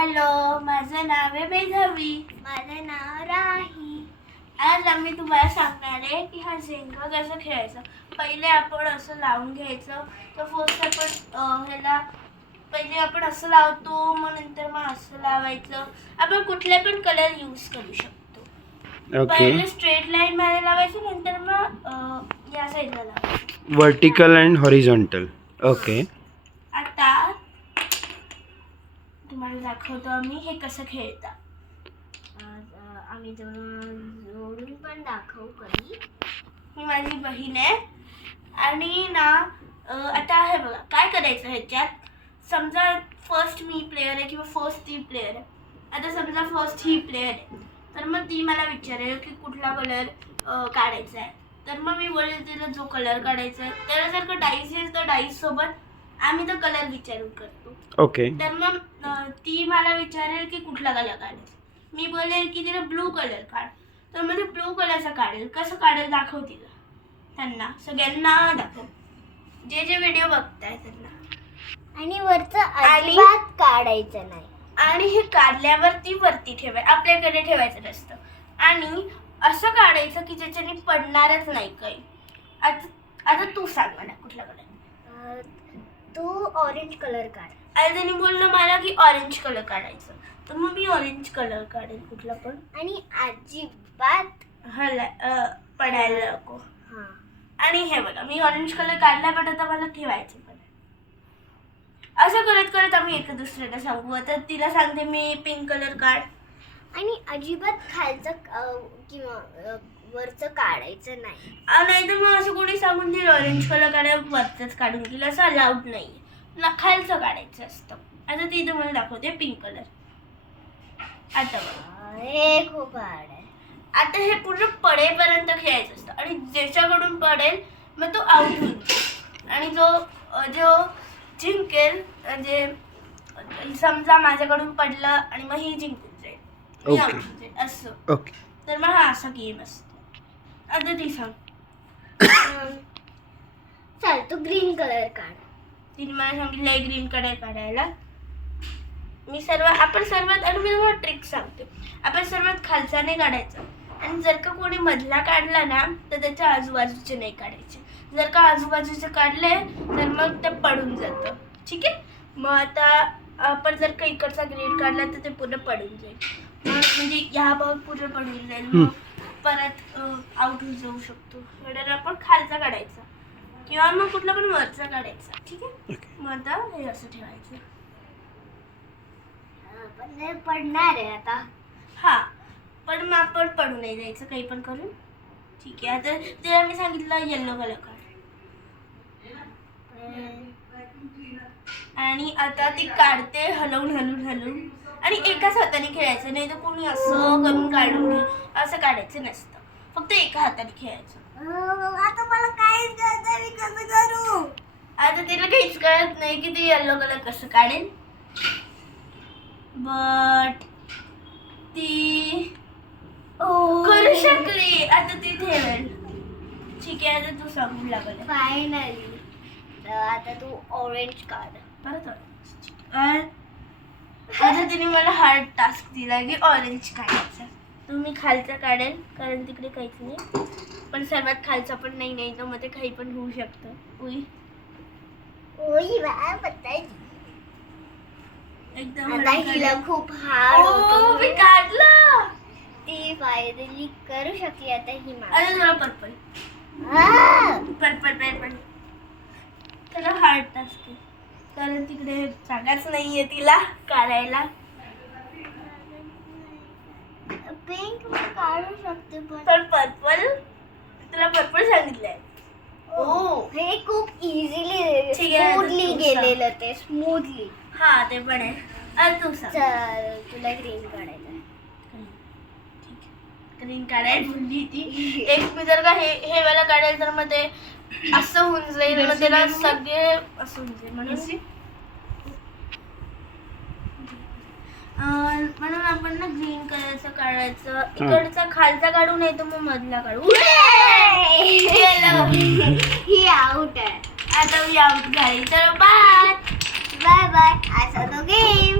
Hello, माझं नाव आहे मेधावी. माझं नाव राही. आज आम्ही तुम्हाला सांगणार आहे की हा झेंगा कसं खेळायचं. पहिले आपण असं लावून घ्यायचं. तर फर्स्ट आपण ह्याला पहिले आपण असं लावतो, मग नंतर मग असं लावायचं. आपण कुठले पण कलर यूज करू शकतो. पहिले स्ट्रेट लाईन मध्ये लावायचं, नंतर मग या साईडला लावायचं, वर्टिकल अँड हॉरिझॉन्टल. ओके. आता तुम्हाला दाखवतो आम्ही हे कसं खेळतात. आम्ही जोडून पण दाखवू कधी. ही माझी बहीण आहे आणि ना आता हे बघा काय करायचं ह्याच्यात. समजा फर्स्ट मी प्लेयर आहे किंवा फर्स्ट ती प्लेयर आहे. आता समजा फर्स्ट ही प्लेयर आहे, तर मग ती मला विचारेल की कुठला कलर काढायचा आहे. तर मग मी बोलेल तिला जो कलर काढायचा आहे. त्याला जर का डाईस येईल तर डाईस सोबत आम्ही तो कलर विचारून करतो. ओके. तर मग ती मला विचारेल की कुठला कलर काढायचा. मी बोलेल की तिला ब्लू कलर काढ, तर म्हणजे ब्लू कलरचा काढेल. कसं काढेल दाखव तिला, त्यांना सगळ्यांना दाखव, जे जे व्हिडिओ बघताय त्यांना. आणि वरचं अजिबात काढायचं नाही. आणि हे काढल्यावरती वरती ठेवाय, आपल्याकडे ठेवायचं नसतं. आणि असं काढायचं की ज्याच्याने पडणारच नाही काही. आता तू सांग मला कुठला कलर. तू ऑरेंज कलर काढ. आणि त्यांनी बोललं मला की ऑरेंज कलर काढायचं, तर मग मी ऑरेंज कलर काढेल कुठला पण. आणि अजिबात पडायला नको. हां. आणि हे बघा मी ऑरेंज कलर काढला, पण आता मला ठेवायचे पण. असं करत करत आम्ही एक दुसऱ्याला सांगू. आता तिला सांगते मी पिंक कलर काढ. आणि अजिबात खालचं किंवा वरचं काढायचं नाही. नाही तर मग असं कोणी सांगून दिलं ऑरेंज कलर काढायला वरचंच काढून दिलं, असं अलाउड नाही. खालचं काढायचं असतं. आता ती तुम्हाला दाखवते पिंक कलर. आता बघा हे खूप हार्ड आहे. आता हे पूर्ण पडेपर्यंत खेळायचं असतं. आणि ज्याच्याकडून पडेल मग तो आउट होईल. आणि जो जिंकेल, म्हणजे समजा माझ्याकडून पडलं आणि मग ही जिंकून जाईल, मी Okay. out होऊन जाईल, असं. ओके. तर मग हा असा गेम असतो. आता ती सांग. चल तू ग्रीन कलर काढ. तिने मला सांगितलं ग्रीन कलर काढायला. आपण सर्वात, आणि मी तुम्हाला ट्रिक सांगते. आपण सर्वात खालचा नाही काढायचा. आणि जर का कोणी मधला काढला ना तर त्याच्या आजूबाजूचे नाही काढायचे. जर का आजूबाजूचे काढले तर मग ते पडून जातं. ठीक आहे. मग आता आपण जर का इकडचा ग्रीन काढला तर ते पूर्ण पडून जाईल. म्हणजे ह्या भाग पूर्ण पडून जाईल. मग परत आउट होऊन जाऊ शकतो. म्हणून आपण खालचा काढायचा किंवा मग कुठला पण वरचा काढायचा. ठीक आहे. मग आता हे असं ठेवायचं. पण हे पडणार आहे आता. हा, पण मग आपण पडू नाही द्यायचं काही पण करून. ठीक आहे. आता तिला मी सांगितलं येल्लो कलर काढ. आणि आता ती काढते हलवून हलवून हलवून. आणि एकाच हाताने खेळायचं, नाही तर कोणी असं करून काढून घेईल. असं काढायचं नसतं, फक्त एका हाताने खेळायचं. आता मला काहीच कळत नाही, मी कसं करू. आता तिला काहीच कळत नाही की ती येल्लो कलर कसं काढेल. बट ती करू शकली. आता ती ठेवेल. ठीक आहे. आता तू सांगू लागल. फायनली आता तू ऑरेंज काढ. परत आता तिने मला हार्ड टास्क दिला की ऑरेंज काढायचा. तुम्ही खालचा काढेल कारण तिकडे काहीच नाही. पण सर्वात खालचा पण नाही तर मग ते काही पण होऊ शकतं. एकदम आता हिला खूप हार्ड मी काढलं. ती फायनली करू शकली. आता ही अरे जरा पर्पल त्याला हार्ड टास्क आहे कारण तिकडे जागाच नाहीये तिला काढायला. पिंक मी काढू शकते पण पर्पल, तुला पर्पल सांगितलंय. हे खूप इझिली ठीक आहे, स्मूथली तू गेलेलं ते स्मूथली. हा ते पण आहे. तू सांग. चल तुला ग्रीन काढायचं. ग्रीन काढायला भुलली ती. एक मी जर का हे वाला काढेल तर मग ते असं होऊन जाईल. मग त्याला सगळे असं होऊन जाईल. म्हणून आपण ना ग्रीन कलरचं काढायचं. इकडचा खालचा काढू नाही तर मग मधला काढू. ही आउट आहे. आता मी आउट झाली. तर बाय बाय बाय. असा तो गेम.